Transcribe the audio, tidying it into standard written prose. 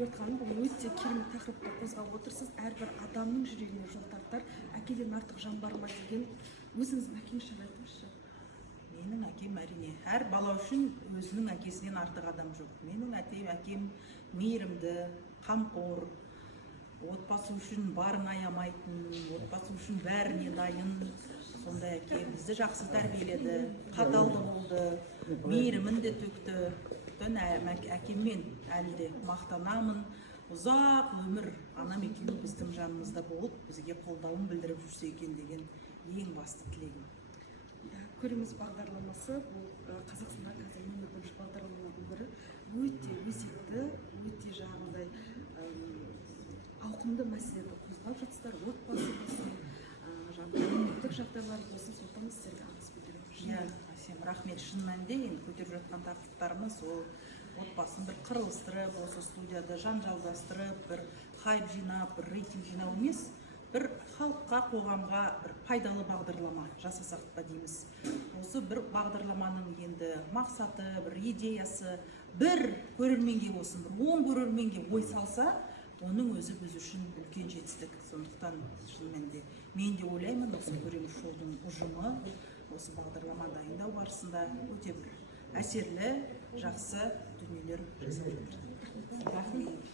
Бұл өте керемет тақырыпты қозғап отырсыз. Әрбір адамның жүрегіне жол тартар, әкеден артық жан бар ма деген өзіңіздің әкеңіз жайлы айтыңызшы. Менің әкем әрине әр бала үшін өзінің әкесінен артық адам жоқ. Менің әкем мейірімді, қамқор, отбасы үшін барын аямайтын, отбасы үшін бәріне дайын. Сондай әке бізді жақсы тәрбиеледі, қаталды болды, мейірімін де төкті. Әкеммен әлі де мақтанамын. Ұзақ өмір анам екеуі біздің жанымызда болып, бізге қолдауын білдіріп жүрсе екен деген ең басты тілегім. Көреміз бағдарламасы, бұл Қазақстанда қазір нөмір бірінші бағдарламалардың бірі, өте өзекті, өте жаңағыдай ауқымды мәселелерді қозғап жатсыздар, отбасы болсын, әлеуметтік жағдайлар болсын, сондықтан сіздерге алғыс білдіремін. Әсем, рахмет. Шын мәнінде енді көтеріп жатқан тақырыптарымыз ол отбасын бір қырылыстырып, осы студияда жанжалдастырып, бір хайп жинап, бір рейтинг жинау емес, бір халыққа, қоғамға бір пайдалы бағдарлама жасасақ па дейміз. Осы бір бағдарламаның енді мақсаты, бір идеясы, бір көрерменге болсын, бір 10 көрерменге ой салса, оның өзі біз үшін үлкен жетістік. Сондықтан шынымен мен де ойлаймын, осы көреміз шоудың ұжымы осы бағдарлама дайындау барысында өте бір әсерлі, жақсы дүниелер жасап жатыр. Рахмет.